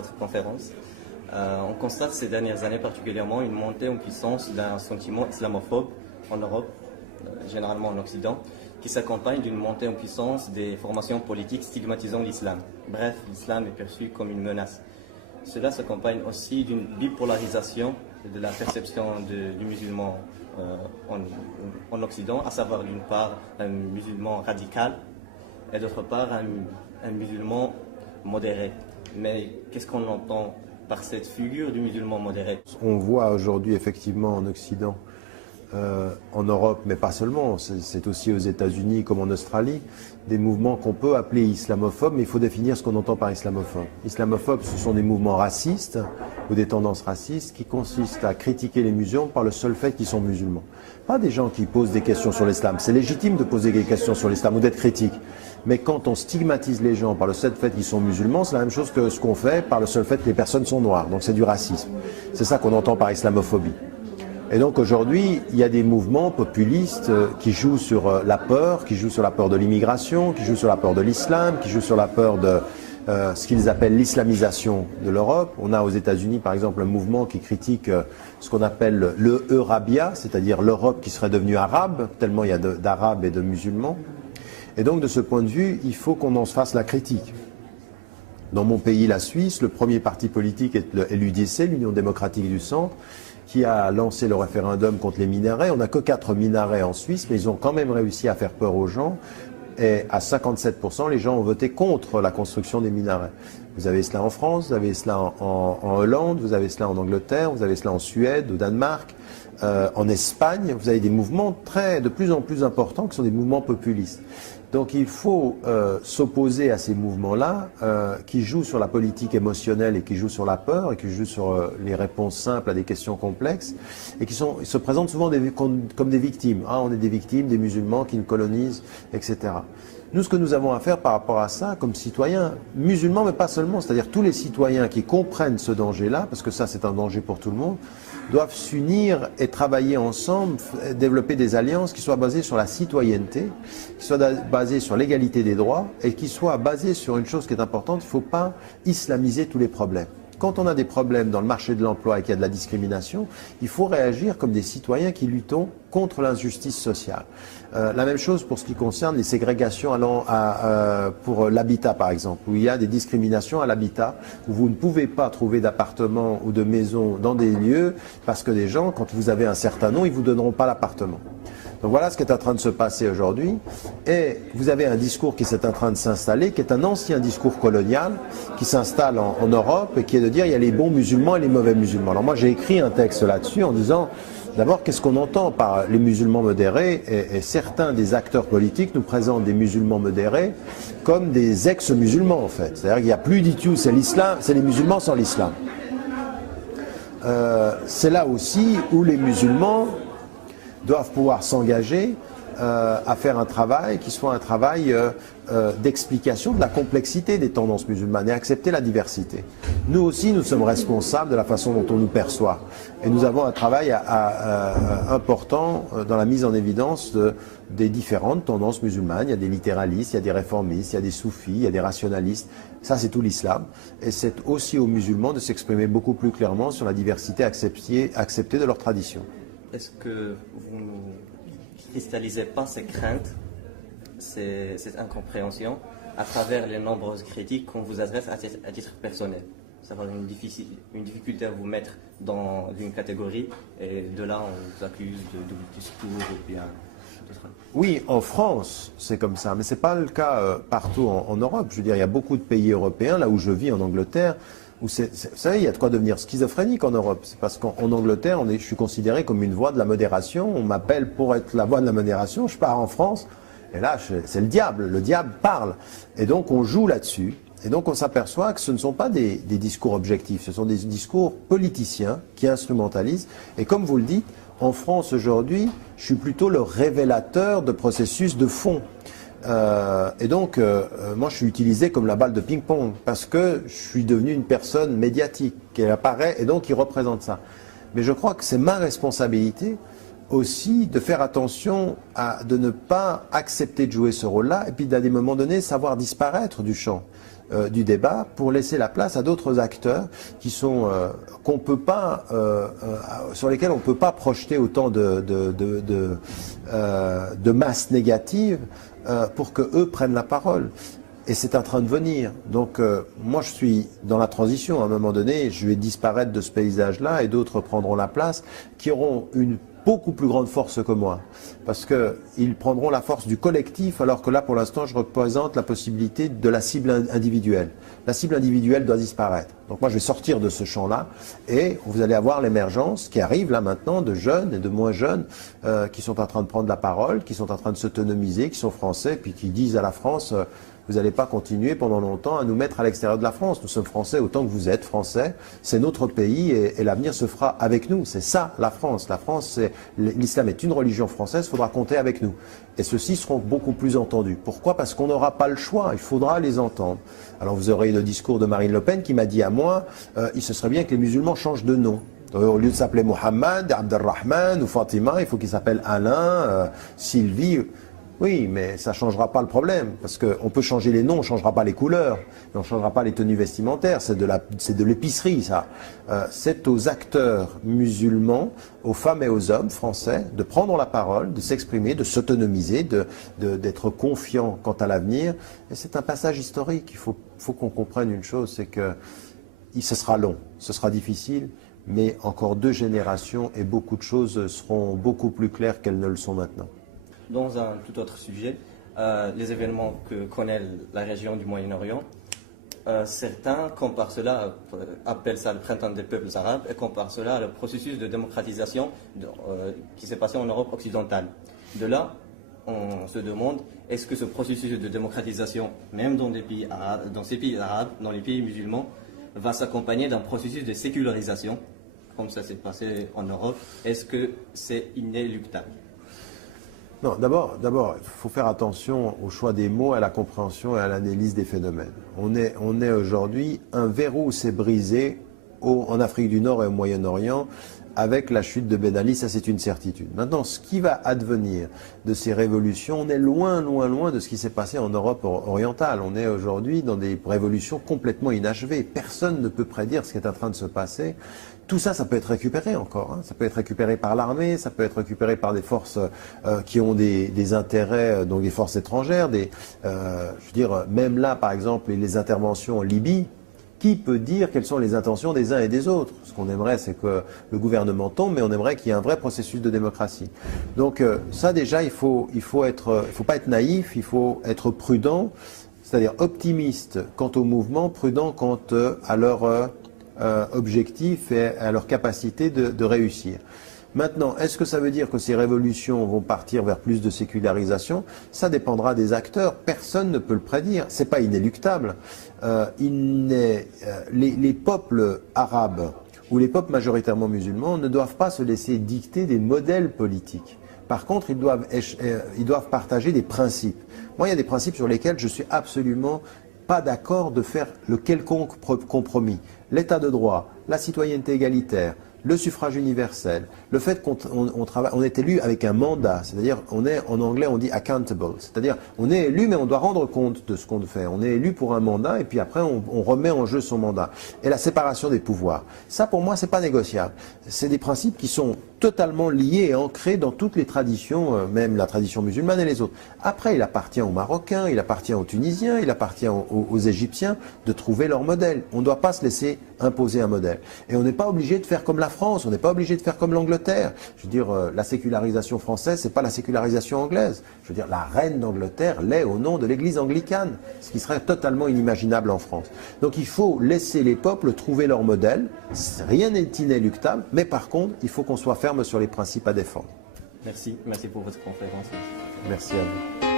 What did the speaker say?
votre conférence. On constate ces dernières années particulièrement une montée en puissance d'un sentiment islamophobe en Europe, généralement en Occident, qui s'accompagne d'une montée en puissance des formations politiques stigmatisant l'islam. Bref, l'islam est perçu comme une menace. Cela s'accompagne aussi d'une bipolarisation de la perception du musulman en Occident, à savoir d'une part un musulman radical et d'autre part un musulman modéré. Mais qu'est-ce qu'on entend par cette figure du musulman modéré? On voit aujourd'hui effectivement en Occident, en Europe, mais pas seulement, c'est aussi aux États-Unis comme en Australie, des mouvements qu'on peut appeler islamophobes, mais il faut définir ce qu'on entend par islamophobe. Islamophobes, ce sont des mouvements racistes ou des tendances racistes qui consistent à critiquer les musulmans par le seul fait qu'ils sont musulmans. Pas des gens qui posent des questions sur l'islam. C'est légitime de poser des questions sur l'islam ou d'être critique. Mais quand on stigmatise les gens par le seul fait qu'ils sont musulmans, c'est la même chose que ce qu'on fait par le seul fait que les personnes sont noires. Donc c'est du racisme. C'est ça qu'on entend par islamophobie. Et donc aujourd'hui, il y a des mouvements populistes qui jouent sur la peur, qui jouent sur la peur de l'immigration, qui jouent sur la peur de l'islam, qui jouent sur la peur de ce qu'ils appellent l'islamisation de l'Europe. On a aux États-Unis par exemple un mouvement qui critique ce qu'on appelle le Eurabia, c'est-à-dire l'Europe qui serait devenue arabe, tellement il y a d'arabes et de musulmans. Et donc de ce point de vue, il faut qu'on en fasse la critique. Dans mon pays, la Suisse, le premier parti politique est l'UDC, l'Union démocratique du centre, qui a lancé le référendum contre les minarets. On n'a que 4 minarets en Suisse, mais ils ont quand même réussi à faire peur aux gens. Et à 57%, les gens ont voté contre la construction des minarets. Vous avez cela en France, vous avez cela en Hollande, vous avez cela en Angleterre, vous avez cela en Suède, au Danemark, en Espagne. Vous avez des mouvements de plus en plus importants qui sont des mouvements populistes. Donc il faut s'opposer à ces mouvements-là qui jouent sur la politique émotionnelle et qui jouent sur la peur et qui jouent sur les réponses simples à des questions complexes et qui se présentent souvent comme des victimes. Ah, on est des victimes, des musulmans qui nous colonisent, etc. Nous, ce que nous avons à faire par rapport à ça, comme citoyens musulmans, mais pas seulement, c'est-à-dire tous les citoyens qui comprennent ce danger-là, parce que ça c'est un danger pour tout le monde, doivent s'unir et travailler ensemble, développer des alliances qui soient basées sur la citoyenneté, qui soient basées sur l'égalité des droits et qui soient basées sur une chose qui est importante, il ne faut pas islamiser tous les problèmes. Quand on a des problèmes dans le marché de l'emploi et qu'il y a de la discrimination, il faut réagir comme des citoyens qui luttons contre l'injustice sociale. La même chose pour ce qui concerne les ségrégations pour l'habitat par exemple, où il y a des discriminations à l'habitat, où vous ne pouvez pas trouver d'appartement ou de maison dans des lieux parce que des gens, quand vous avez un certain nom, ils ne vous donneront pas l'appartement. Donc voilà ce qui est en train de se passer aujourd'hui. Et vous avez un discours qui est en train de s'installer, qui est un ancien discours colonial, qui s'installe en Europe et qui est de dire il y a les bons musulmans et les mauvais musulmans. Alors moi j'ai écrit un texte là-dessus en disant d'abord qu'est-ce qu'on entend par les musulmans modérés et certains des acteurs politiques nous présentent des musulmans modérés comme des ex-musulmans en fait. C'est-à-dire qu'il n'y a plus du tout, c'est l'islam, c'est les musulmans sans l'islam. C'est là aussi où les musulmans doivent pouvoir s'engager à faire un travail qui soit un travail d'explication de la complexité des tendances musulmanes et accepter la diversité. Nous aussi, nous sommes responsables de la façon dont on nous perçoit. Et nous avons un travail important dans la mise en évidence des différentes tendances musulmanes. Il y a des littéralistes, il y a des réformistes, il y a des soufis, il y a des rationalistes. Ça, c'est tout l'islam. Et c'est aussi aux musulmans de s'exprimer beaucoup plus clairement sur la diversité acceptée de leur tradition. Est-ce que vous ne cristallisez pas ces craintes, cette incompréhension, à travers les nombreuses critiques qu'on vous adresse à titre personnel? Ça va une difficulté à vous mettre dans une catégorie, et de là on vous accuse de double discours ou bien d'autres. Oui, en France, c'est comme ça, mais ce n'est pas le cas partout en Europe. Je veux dire, il y a beaucoup de pays européens, là où je vis, en Angleterre, où vous savez, il y a de quoi devenir schizophrénique en Europe. C'est parce qu'en Angleterre, je suis considéré comme une voix de la modération. On m'appelle pour être la voix de la modération. Je pars en France, et là, c'est le diable parle. Et donc, on joue là-dessus. Et donc, on s'aperçoit que ce ne sont pas des discours objectifs, ce sont des discours politiciens qui instrumentalisent. Et comme vous le dites, en France aujourd'hui, je suis plutôt le révélateur de processus de fond. Et donc, moi, je suis utilisé comme la balle de ping-pong parce que je suis devenu une personne médiatique qui apparaît et donc qui représente ça. Mais je crois que c'est ma responsabilité aussi de faire attention de ne pas accepter de jouer ce rôle-là et puis à des moments donnés savoir disparaître du champ. du débat pour laisser la place à d'autres acteurs qui sont qu'on peut pas, sur lesquels on ne peut pas projeter autant de masse négative pour que eux prennent la parole. Et c'est en train de venir. Donc moi je suis dans la transition. À un moment donné, je vais disparaître de ce paysage-là et d'autres prendront la place qui auront une beaucoup plus grande force que moi. Parce qu'ils prendront la force du collectif alors que là pour l'instant je représente la possibilité de la cible individuelle. La cible individuelle doit disparaître. Donc moi je vais sortir de ce champ-là et vous allez avoir l'émergence qui arrive là maintenant de jeunes et de moins jeunes qui sont en train de prendre la parole, qui sont en train de s'autonomiser, qui sont français puis qui disent à la France vous n'allez pas continuer pendant longtemps à nous mettre à l'extérieur de la France. Nous sommes français autant que vous êtes français. C'est notre pays et l'avenir se fera avec nous. C'est ça la France. La France, l'islam est une religion française, il faudra compter avec nous. Et ceux-ci seront beaucoup plus entendus. Pourquoi? Parce qu'on n'aura pas le choix, il faudra les entendre. Alors vous aurez le discours de Marine Le Pen qui m'a dit à moi, il se serait bien que les musulmans changent de nom. Au lieu de s'appeler Mohamed, Abdelrahman ou Fatima, il faut qu'ils s'appellent Alain, Sylvie. Oui, mais ça ne changera pas le problème, parce qu'on peut changer les noms, on ne changera pas les couleurs, mais on ne changera pas les tenues vestimentaires, c'est de l'épicerie ça. C'est aux acteurs musulmans, aux femmes et aux hommes français, de prendre la parole, de s'exprimer, de s'autonomiser, d'être confiants quant à l'avenir. Et c'est un passage historique, il faut qu'on comprenne une chose, c'est que ce sera long, ce sera difficile, mais encore 2 générations et beaucoup de choses seront beaucoup plus claires qu'elles ne le sont maintenant. Dans un tout autre sujet, les événements que connaît la région du Moyen-Orient, certains comparent cela, appellent ça le printemps des peuples arabes, et comparent cela au processus de démocratisation qui s'est passé en Europe occidentale. De là, on se demande, est-ce que ce processus de démocratisation, même dans ces pays arabes, dans les pays musulmans, va s'accompagner d'un processus de sécularisation, comme ça s'est passé en Europe? Est-ce que c'est inéluctable? Non, d'abord, il faut faire attention au choix des mots, à la compréhension et à l'analyse des phénomènes. On est aujourd'hui, un verrou s'est brisé en Afrique du Nord et au Moyen-Orient avec la chute de Ben Ali, ça c'est une certitude. Maintenant, ce qui va advenir de ces révolutions, on est loin, loin, loin de ce qui s'est passé en Europe orientale. On est aujourd'hui dans des révolutions complètement inachevées. Personne ne peut prédire ce qui est en train de se passer. Tout ça, ça peut être récupéré encore. Ça peut être récupéré par l'armée, ça peut être récupéré par des forces qui ont des intérêts, donc des forces étrangères. Je veux dire, même là, par exemple, les interventions en Libye, qui peut dire quelles sont les intentions des uns et des autres? Ce qu'on aimerait, c'est que le gouvernement tombe, mais on aimerait qu'il y ait un vrai processus de démocratie. Donc ça, déjà, il faut pas être naïf, il faut être prudent, c'est-à-dire optimiste quant au mouvement, prudent quant à leur objectif et à leur capacité de réussir. Maintenant, est-ce que ça veut dire que ces révolutions vont partir vers plus de sécularisation? Ça dépendra des acteurs. Personne ne peut le prédire. C'est pas inéluctable. Les peuples arabes ou les peuples majoritairement musulmans ne doivent pas se laisser dicter des modèles politiques. Par contre, ils doivent partager des principes. Moi, il y a des principes sur lesquels je suis absolument pas d'accord de faire le quelconque compromis. L'état de droit, la citoyenneté égalitaire, le suffrage universel, le fait qu'on est élu avec un mandat, c'est-à-dire en anglais on dit accountable, c'est-à-dire on est élu mais on doit rendre compte de ce qu'on fait. On est élu pour un mandat et puis après on remet en jeu son mandat. Et la séparation des pouvoirs, ça pour moi c'est pas négociable. C'est des principes qui sont totalement liés et ancrés dans toutes les traditions, même la tradition musulmane et les autres. Après il appartient aux Marocains, il appartient aux Tunisiens, il appartient aux Égyptiens de trouver leur modèle. On ne doit pas se laisser imposer un modèle. Et on n'est pas obligé de faire comme la France, on n'est pas obligé de faire comme l'Angleterre. Je veux dire, la sécularisation française, c'est pas la sécularisation anglaise. Je veux dire, la reine d'Angleterre l'est au nom de l'église anglicane, ce qui serait totalement inimaginable en France. Donc il faut laisser les peuples trouver leur modèle, rien n'est inéluctable, mais par contre, il faut qu'on soit ferme sur les principes à défendre. Merci pour votre conférence. Merci à vous.